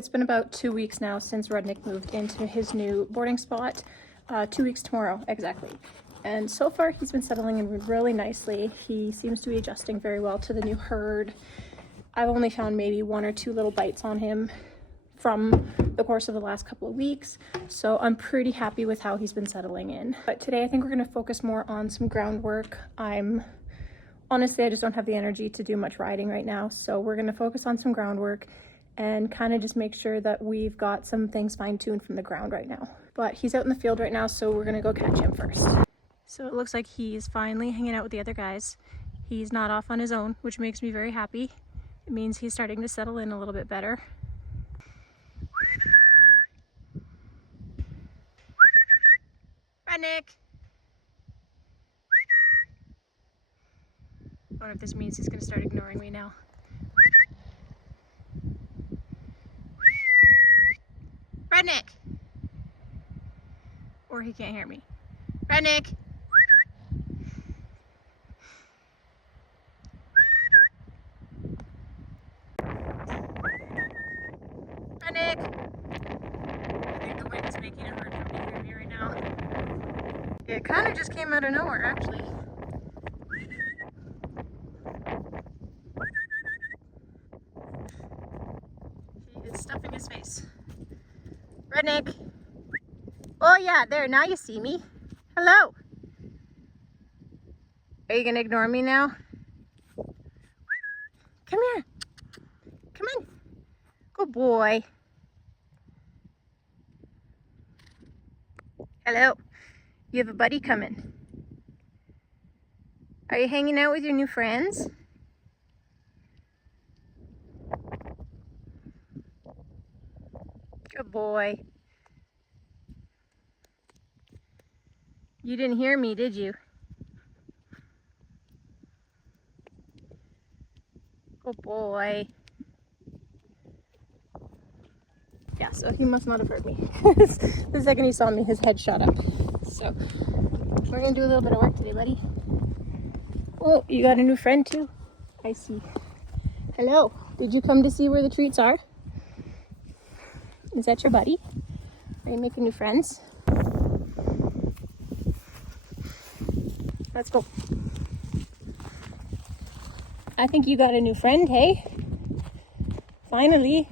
It's been about 2 weeks now since Rednick moved into his new boarding spot. 2 weeks tomorrow, exactly. And so far he's been settling in really nicely. He seems to be adjusting very well to the new herd. I've only found maybe 1 or 2 little bites on him from the course of the last couple of weeks. So I'm pretty happy with how he's been settling in. But today I think we're gonna focus more on some groundwork. Honestly, I just don't have the energy to do much riding right now. So we're gonna focus on some groundwork and kind of just make sure that we've got some things fine-tuned from the ground right now. But he's out in the field right now, so we're gonna go catch him first. So it looks like he's finally hanging out with the other guys. He's not off on his own, which makes me very happy. It means he's starting to settle in a little bit better. Rednick! I wonder if this means he's gonna start ignoring me now. Rednick! Or he can't hear me. Rednick! Rednick! I think the wind is making it hard for me to hear me right now. It kind of just came out of nowhere, actually. He is stuffing his face. Rednick! Oh yeah, there, now you see me. Hello! Are you gonna ignore me now? Come here. Come on. Good boy. Hello. You have a buddy coming. Are you hanging out with your new friends? Good boy. You didn't hear me, did you? Good boy. Yeah, so he must not have heard me. The second he saw me, his head shot up. So we're gonna do a little bit of work today, buddy. Oh, you got a new friend too? I see. Hello. Did you come to see where the treats are? Is that your buddy? Are you making new friends? Let's go. I think you got a new friend, hey? Finally.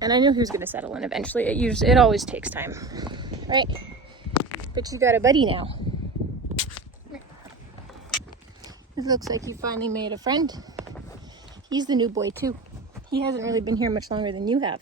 And I knew he was gonna settle in eventually. It always takes time, right? But you've got a buddy now. It looks like you finally made a friend. He's the new boy too. He hasn't really been here much longer than you have.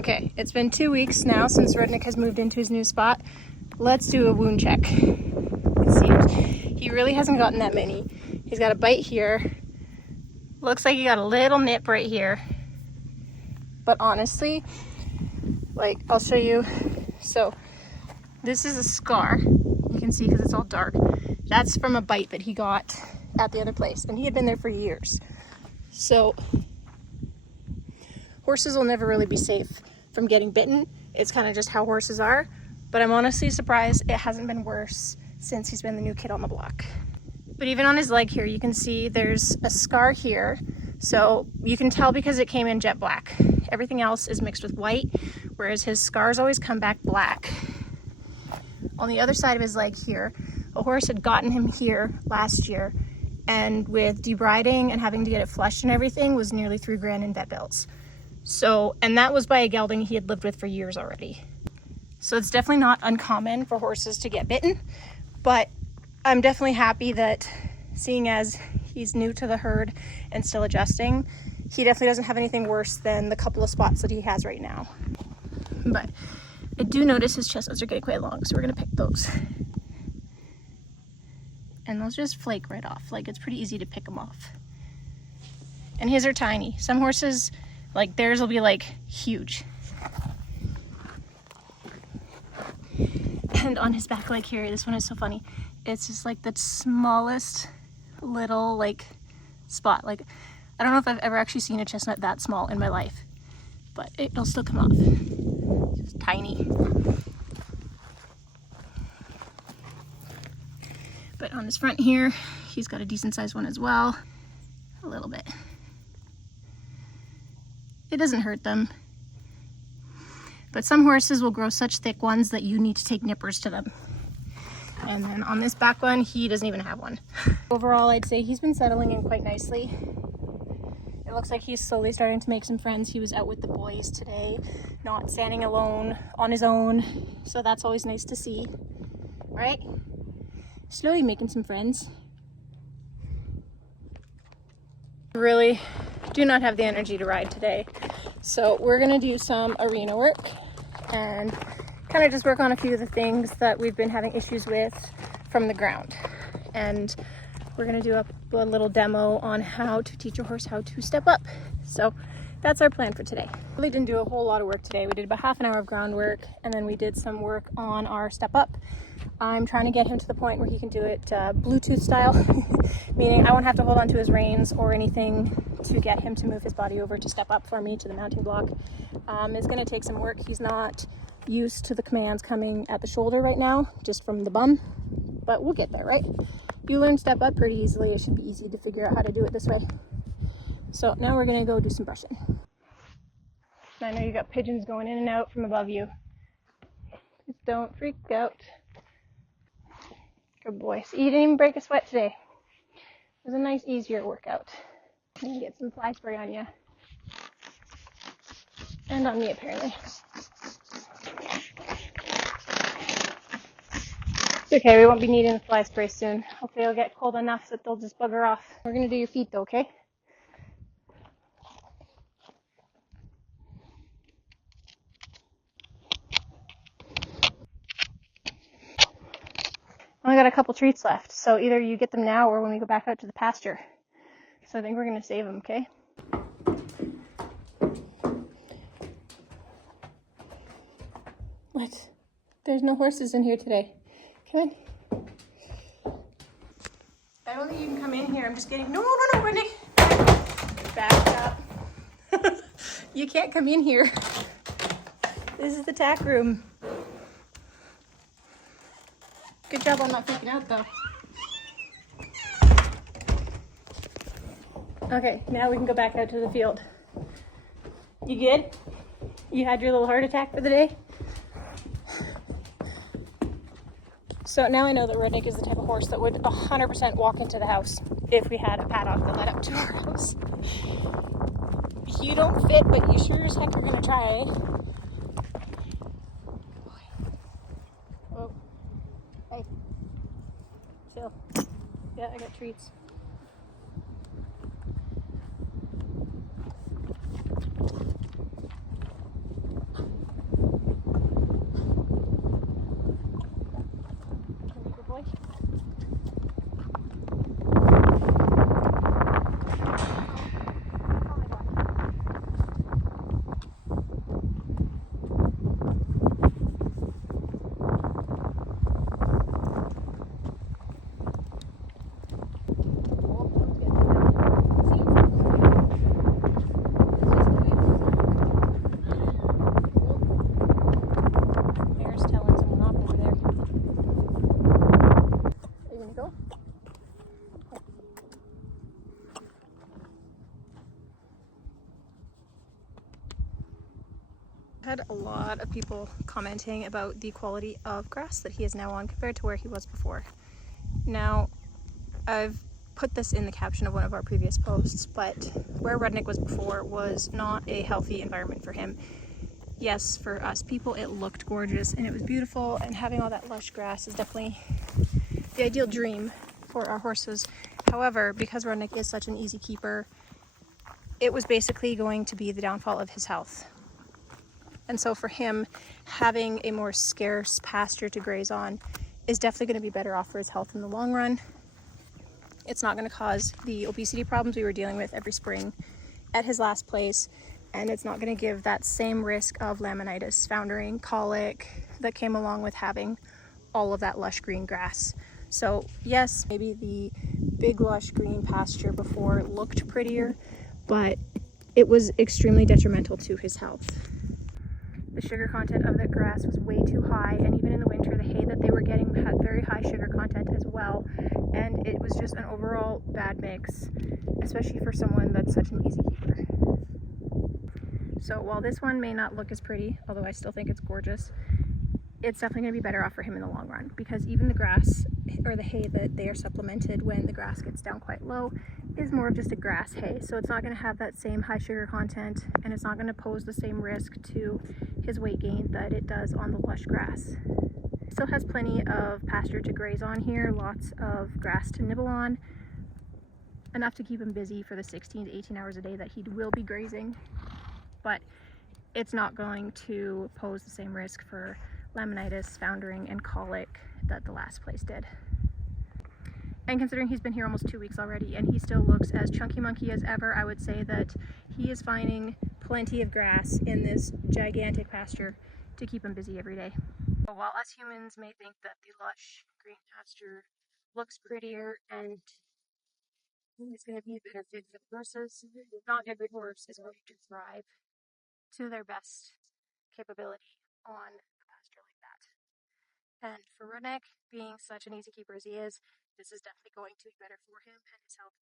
Okay, it's been 2 weeks now since Rednick has moved into his new spot. Let's do a wound check. Let's see. He really hasn't gotten that many. He's got a bite here. Looks like he got a little nip right here. But honestly, like, I'll show you. So this is a scar. You can see because it's all dark. That's from a bite that he got at the other place. And he had been there for years. So horses will never really be safe from getting bitten. It's kind of just how horses are, but I'm honestly surprised it hasn't been worse since he's been the new kid on the block. But even on his leg here, you can see there's a scar here. So you can tell because it came in jet black. Everything else is mixed with white, whereas his scars always come back black. On the other side of his leg here, a horse had gotten him here last year and with debriding and having to get it flushed and everything was nearly $3,000 in vet bills. So, and that was by a gelding he had lived with for years already. So it's definitely not uncommon for horses to get bitten, but I'm definitely happy that, seeing as he's new to the herd and still adjusting, he definitely doesn't have anything worse than the couple of spots that he has right now. But I do notice his chestnuts are getting quite long, so we're gonna pick those. And those just flake right off. Like, it's pretty easy to pick them off. And his are tiny. Some horses, like theirs, will be like huge. And on his back leg here, this one is so funny. It's just like the smallest little like spot. Like, I don't know if I've ever actually seen a chestnut that small in my life, but it'll still come off. It's just tiny. But on his front here, he's got a decent sized one as well. A little bit. It doesn't hurt them. But some horses will grow such thick ones that you need to take nippers to them. And then on this back one, he doesn't even have one. Overall, I'd say he's been settling in quite nicely. It looks like he's slowly starting to make some friends. He was out with the boys today, not standing alone on his own. So that's always nice to see, right? Slowly making some friends. Really do not have the energy to ride today. So we're gonna do some arena work and kind of just work on a few of the things that we've been having issues with from the ground. And we're gonna do a little demo on how to teach a horse how to step up. So that's our plan for today. Really didn't do a whole lot of work today. We did about half an hour of groundwork, and then we did some work on our step up. I'm trying to get him to the point where he can do it Bluetooth style, meaning I won't have to hold on to his reins or anything to get him to move his body over to step up for me to the mounting block. It's going to take some work. He's not used to the commands coming at the shoulder right now, just from the bum, but we'll get there, right? You learn step up pretty easily. It should be easy to figure out how to do it this way. So now we're going to go do some brushing. I know you got pigeons going in and out from above you. Just don't freak out. Good boy. So you didn't even break a sweat today. It was a nice, easier workout. I'm gonna get some fly spray on you. And on me, apparently. It's okay, we won't be needing the fly spray soon. Hopefully it'll get cold enough that they'll just bugger off. We're gonna do your feet though, okay? Only got a couple treats left, so either you get them now or when we go back out to the pasture. So I think we're gonna save them, okay? What? There's no horses in here today. Come on. I don't think you can come in here. I'm just getting, no, Rednick. Back up. You can't come in here. This is the tack room. Good job on not freaking out though. Okay, now we can go back out to the field. You good? You had your little heart attack for the day? So now I know that Rednick is the type of horse that would 100% walk into the house if we had a paddock that led up to our house. You don't fit, but you sure as heck are gonna try, eh? Oh. Hey. Chill. Yeah, I got treats. Had a lot of people commenting about the quality of grass that he is now on compared to where he was before. Now, I've put this in the caption of one of our previous posts, but where Rednick was before was not a healthy environment for him. Yes, for us people it looked gorgeous and it was beautiful, and having all that lush grass is definitely the ideal dream for our horses. However, because Rednick is such an easy keeper, it was basically going to be the downfall of his health. And so for him, having a more scarce pasture to graze on is definitely going to be better off for his health in the long run. It's not going to cause the obesity problems we were dealing with every spring at his last place, and it's not going to give that same risk of laminitis, foundering, colic that came along with having all of that lush green grass. So yes, maybe the big lush green pasture before looked prettier, but it was extremely detrimental to his health. The sugar content of the grass was way too high, and even in the winter the hay that they were getting had very high sugar content as well, and it was just an overall bad mix, especially for someone that's such an easy keeper. So while this one may not look as pretty, although I still think it's gorgeous, it's definitely going to be better off for him in the long run, because even the grass or the hay that they are supplemented when the grass gets down quite low is more of just a grass hay, so it's not going to have that same high sugar content, and it's not going to pose the same risk to his weight gain that it does on the lush grass. It still has plenty of pasture to graze on here, lots of grass to nibble on, enough to keep him busy for the 16 to 18 hours a day that he will be grazing, but it's not going to pose the same risk for laminitis, foundering, and colic that the last place did. And considering he's been here almost 2 weeks already and he still looks as chunky monkey as ever, I would say that he is finding plenty of grass in this gigantic pasture to keep him busy every day. While us humans may think that the lush green pasture looks prettier and is going to be a better fit for the horses, not every horse is going to thrive to their best capability on a pasture like that. And for Redneck, being such an easy keeper as he is, this is definitely going to be better for him and his health.